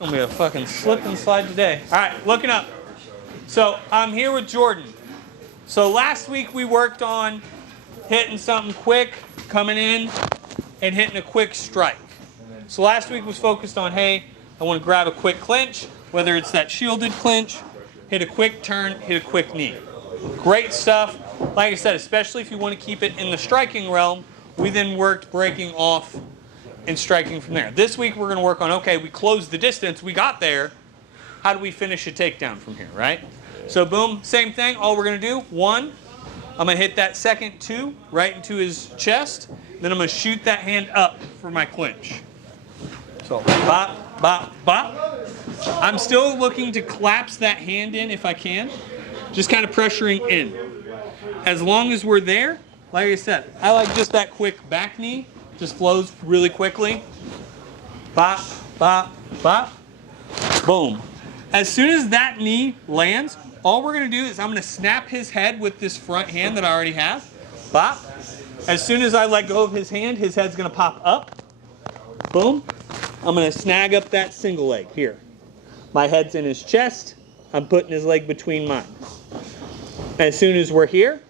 Gonna be a fucking slip and slide today. All right, looking up. So I'm here with Jordan. So last week we worked on hitting something quick, coming in, and hitting a quick strike. So last week was focused on, hey, I want to grab a quick clinch, whether it's that shielded clinch, hit a quick turn, hit a quick knee. Great stuff. Like I said, especially if you want to keep it in the striking realm, we then worked breaking off and striking from there. This week we're going to work on, okay, we closed the distance, we got there, how do we finish a takedown from here, right? So boom, same thing, all we're going to do, one, I'm going to hit that second two right into his chest, then I'm going to shoot that hand up for my clinch. So bop, bop, bop. I'm still looking to collapse that hand in if I can, just kind of pressuring in. As long as we're there, like I said, I like just that quick back knee. Just flows really quickly. Bop, bop, bop. Boom. As soon as that knee lands, all we're going to do is I'm going to snap his head with this front hand that I already have. Bop. As soon as I let go of his hand, his head's going to pop up. Boom. I'm going to snag up that single leg here. My head's in his chest. I'm putting his leg between mine. As soon as we're here,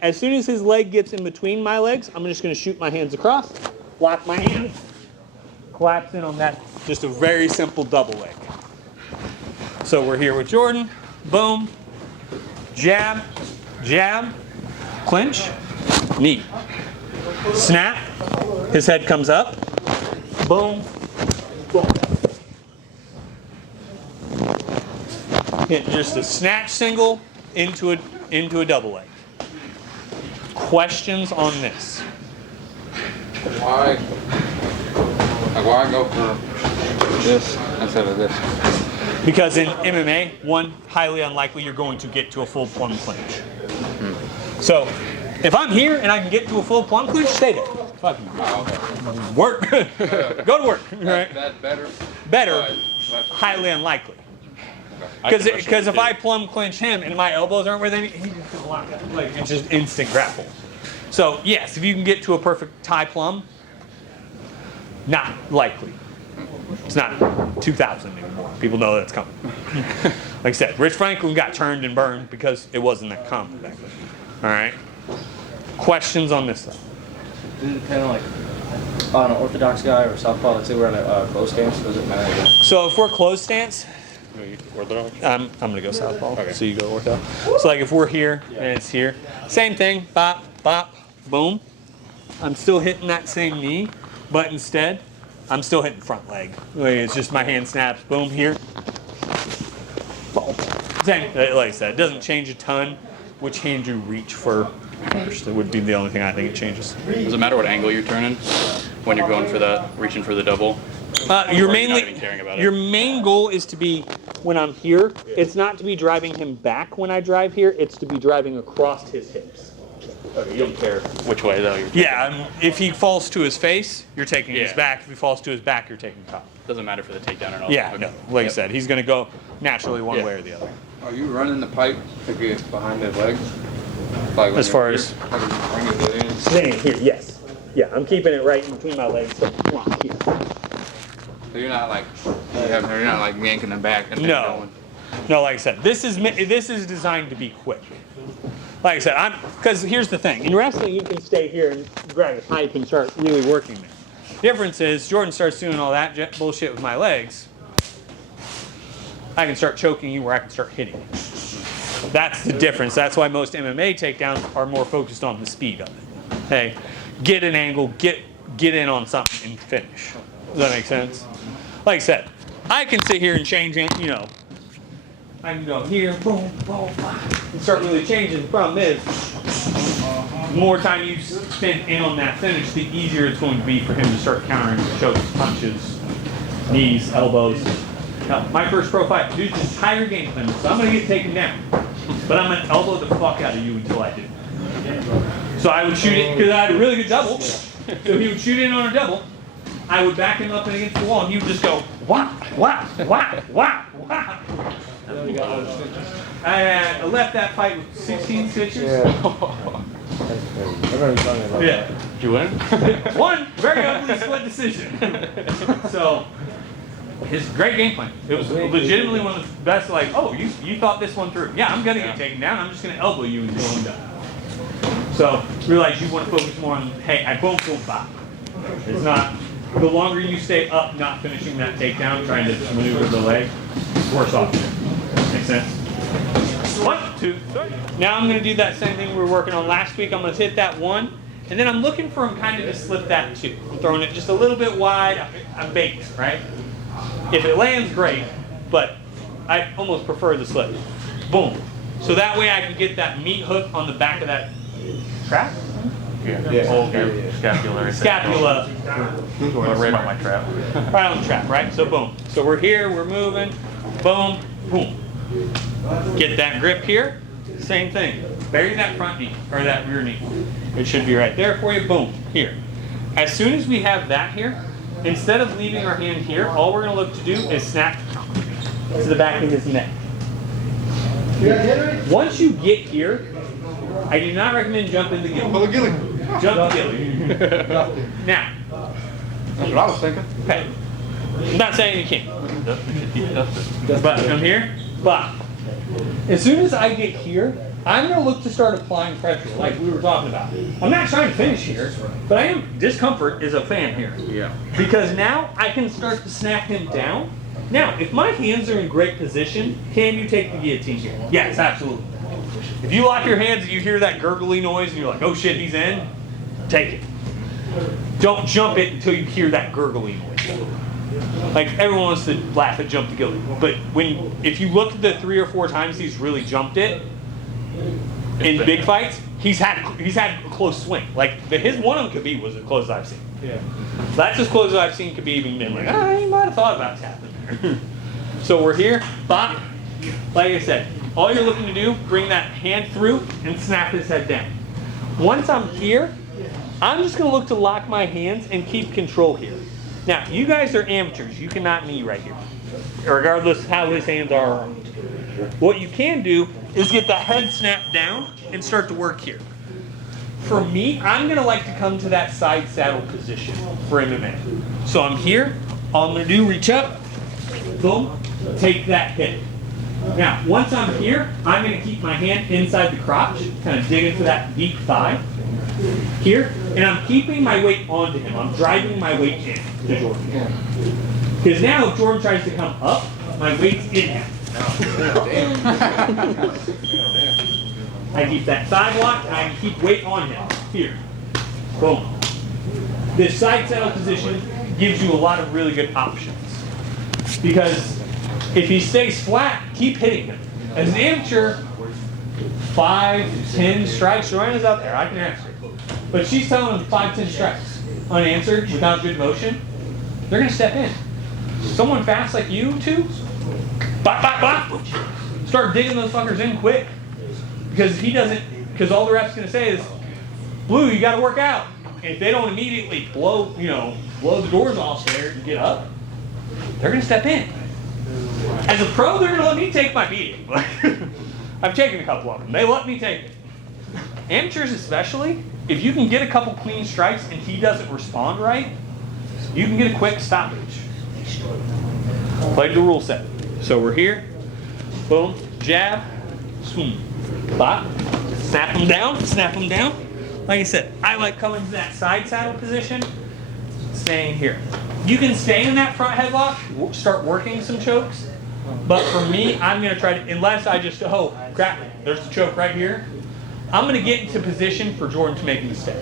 as soon as his leg gets in between my legs, I'm just going to shoot my hands across, lock my hands, collapse in on that. Just a very simple double leg. So we're here with Jordan. Boom. Jab, jab, clinch, knee. Snap. His head comes up. Boom. Boom. Hit just a snatch single into a double leg. Questions on this? Why go for this instead of this? Because in MMA, one, highly unlikely you're going to get to a full plumb clinch. So, if I'm here and I can get to a full plumb clinch, stay there. Fuck you. Work. Go to work. Right? That better? Better, highly unlikely. Because if I plumb clinch him and my elbows aren't where they need, he's just gonna lock up. Like, it's just instant grapple. So yes, if you can get to a perfect tie plumb, not likely. It's not 2000 anymore. People know that's coming. Like I said, Rich Franklin got turned and burned because it wasn't that common back then. All right. Questions on this stuff? Does it depend on an orthodox guy or southpaw? Let's say we're in a close stance. Does it matter? So if we're close stance, Orthodox? I'm going to go southpaw, Okay. so you go ortho. So like if we're here and it's here, same thing, bop, bop, boom. I'm still hitting that same knee, but instead, I'm still hitting front leg. Like, it's just my hand snaps, boom, here. Boom. Same, like I said, it doesn't change a ton which hand you reach for first. It would be the only thing I think it changes. Does it matter what angle you're turning when you're going for that, reaching for the double? Your Or you're not even caring about it? Your main goal is to be, when I'm here, it's not to be driving him back when I drive here, it's to be driving across his hips. Okay, you don't care. Which way though? Yeah, if he falls to his face, you're taking his Yeah. back. If he falls to his back, you're taking top. Doesn't matter for the takedown at all. Yeah, Okay. no. Like I Yep. said, he's going to go naturally one Yeah. way or the other. Are you running the pipe to get behind the legs? Like when As far you're as- here, like when you bring it in? Staying here, yes. Yeah, I'm keeping it right in between my legs. So, here. So you're not like you're not like yanking them back and then No. going. No, like I said, this is designed to be quick. Like I said, because here's the thing. In wrestling, you can stay here and grab a pipe and start really working there. Difference is, Jordan starts doing all that bullshit with my legs. I can start choking you where I can start hitting you. That's the difference. That's why most MMA takedowns are more focused on the speed of it. Hey, get an angle, get in on something and finish. Does that make sense? Like I said, I can sit here and change it, I can go here, boom, boom, and start really changing. The problem is, the more time you spend in on that finish, the easier it's going to be for him to start countering chokes, punches, knees, elbows. Now, my first pro fight, dude's just higher game plan, so I'm going to get taken down. But I'm going to elbow the fuck out of you until I do. So I would shoot it, because I had a really good double. So he would shoot in on a double. I would back him up and against the wall, and he would just go, wah, wah, wah, wah, wah. I left that fight with 16 stitches. Yeah. Did you win? One very ugly split decision. So his great game plan. It was legitimately one of the best. Like, oh, you thought this one through. Yeah, I'm gonna get taken down. I'm just gonna elbow you until I'm done. So realize you want to focus more on, hey, I won't go back. It's not. The longer you stay up, not finishing that takedown, trying to maneuver the leg, worse off. Makes sense. 1, 2, 3. Now I'm going to do that same thing we were working on last week. I'm going to hit that 1, and then I'm looking for him kind of to slip that 2. I'm throwing it just a little bit wide. I'm baked, right? If it lands, great, but I almost prefer the slip. Boom. So that way I can get that meat hook on the back of that trap. Scapula. Scapula. Right on my trap. Right on the trap, right? So boom. So we're here, we're moving. Boom, boom. Get that grip here. Same thing. Bury that front knee, or that rear knee. It should be right there for you. Boom, here. As soon as we have that here, instead of leaving our hand here, all we're going to look to do is snap to the back of his neck. Once you get here, I do not recommend jumping the gilly. Jump the gilly. Now. That's what I was thinking. Okay. I'm not saying you can't. But I'm here. But as soon as I get here, I'm going to look to start applying pressure, like we were talking about. I'm not trying to finish here, but I am. Discomfort is a fan here. Yeah. Because now I can start to snap him down. Now, if my hands are in great position, can you take the guillotine here? Yes, absolutely. If you lock your hands and you hear that gurgly noise and you're like, oh shit, he's in, take it. Don't jump it until you hear that gurgly noise. Like, everyone wants to laugh at jump the gilly, but if you look at the 3 or 4 times he's really jumped it in big fights, he's had a close swing. Like, his one on Khabib was as close as I've seen. Yeah. That's as close as I've seen Khabib and been like, he might have thought about tapping there. So we're here, bop. Like I said, all you're looking to do, bring that hand through and snap his head down. Once I'm here, I'm just going to look to lock my hands and keep control here. Now, you guys are amateurs. You cannot knee right here, regardless how his hands are. What you can do is get the head snapped down and start to work here. For me, I'm going to like to come to that side saddle position for MMA. So I'm here. All I'm going to do, reach up, boom, take that hit. Now, once I'm here, I'm going to keep my hand inside the crotch, kind of dig into that deep thigh here, and I'm keeping my weight onto him. I'm driving my weight in to Jordan. Because now if Jordan tries to come up, my weight's in him. I keep that side lock, and I keep weight on him. Here. Boom. This side saddle position gives you a lot of really good options. Because if he stays flat, keep hitting him. As an amateur, 5 to 10 strikes. Joanna's out there, I can answer. But she's telling him 5 to 10 strikes unanswered without good motion. They're going to step in. Someone fast like you two, bop, bop, bop, start digging those fuckers in quick. Because if he doesn't, because all the rep's going to say is, Blue, you got to work out. And if they don't immediately blow the doors off there and get up, they're going to step in. As a pro, they're going to let me take my beating. I've taken a couple of them. They let me take it. Amateurs especially, if you can get a couple clean strikes and he doesn't respond right, you can get a quick stoppage. Played the rule set. So we're here. Boom. Jab. Swing. Bop. Snap them down. Snap them down. Like I said, I like coming to that side saddle position. Staying here. You can stay in that front headlock. Start working some chokes. But for me, I'm going to try to, unless I just, oh, crap, there's the choke right here. I'm going to get into position for Jordan to make a mistake.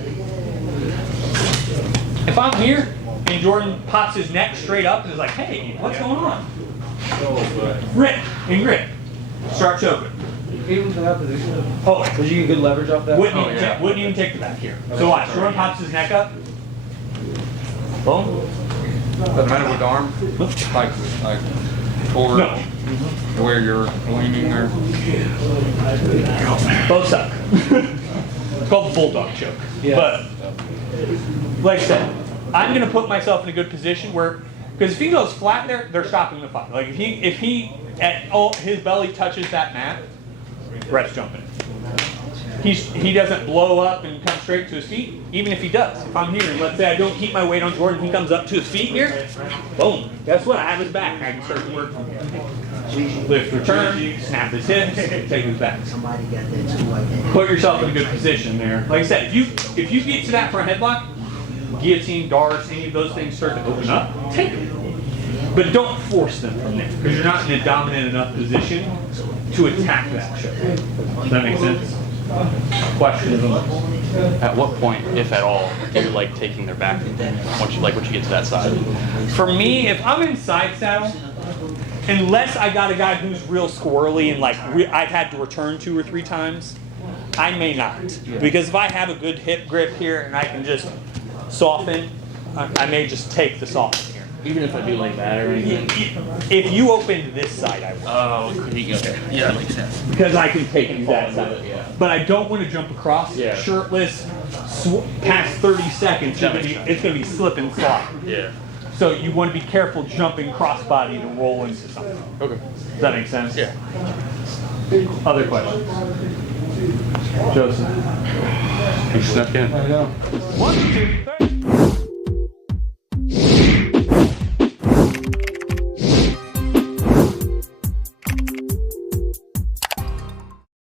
If I'm here and Jordan pops his neck straight up and is like, hey, what's going on? Grip and grip. Start choking. Even for that position? Oh, Would you get good leverage off that? wouldn't even take the back here. So watch, Jordan pops his neck up. Boom. Doesn't matter with the arm. Like forward. No. Where you're leaning or. Both suck. It's called the bulldog choke. Yeah. But like I said, I'm going to put myself in a good position where, because if he goes flat there, they're stopping the fight. Like if he his belly touches that mat, ref's jumping. he doesn't blow up and come straight to his feet. Even if he does, if I'm here and let's say I don't keep my weight on Jordan, he comes up to his feet here, boom, guess what? I have his back. I can start to work from here. Lift, return, snap his hips, take his back. Put yourself in a good position there. Like I said, if you get to that front headlock, guillotine, darts, any of those things start to open up, take them. But don't force them from there, because you're not in a dominant enough position to attack that shit. Does that make sense? Questions? At what point, if at all, do you like taking their back once you get to that side? For me, if I'm in side saddle, unless I got a guy who's real squirrely and like I've had to return 2 or 3 times, I may not. Because if I have a good hip grip here and I can just soften, I may just take the soften here. Even if I do like that or anything? If you opened this side, I would. Oh, okay. Yeah, that makes sense. Because I can take you that side. Yeah. But I don't want to jump across shirtless, past 30 seconds, it's going to be slip and slide. Yeah. So you want to be careful jumping crossbody to roll into something. Okay. Does that make sense? Yeah. Other questions? Joseph. You snuck in. I know. 1, 2, 3.